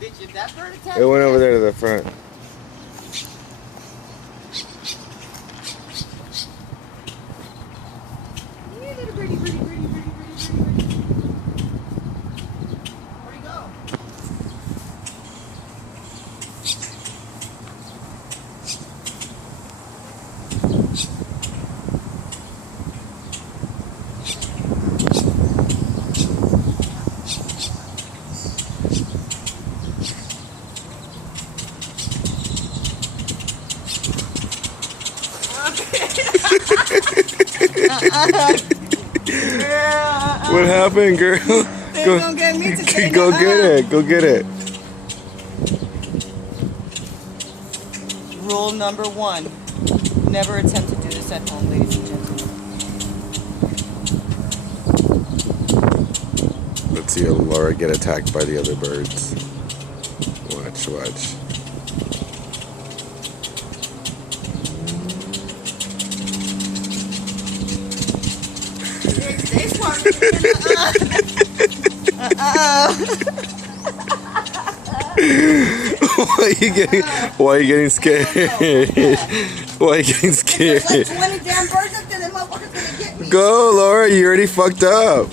Bitch, if that bird attacked It went over there to the front. Yeah, little birdie, birdie, birdie, birdie, birdie, birdie, birdie. Where'd he go? What happened, girl? They're gonna get me to say Go get it. Go get it. Rule number 1. Never attempt to do this at home, ladies and gentlemen. Let's see Laura get attacked by the other birds. Watch, watch. Stay smart. Why are you getting scared? Why are you getting scared? There's like 20 damn birds up there, that motherfucker's gonna get me. Go, Laura, you already fucked up.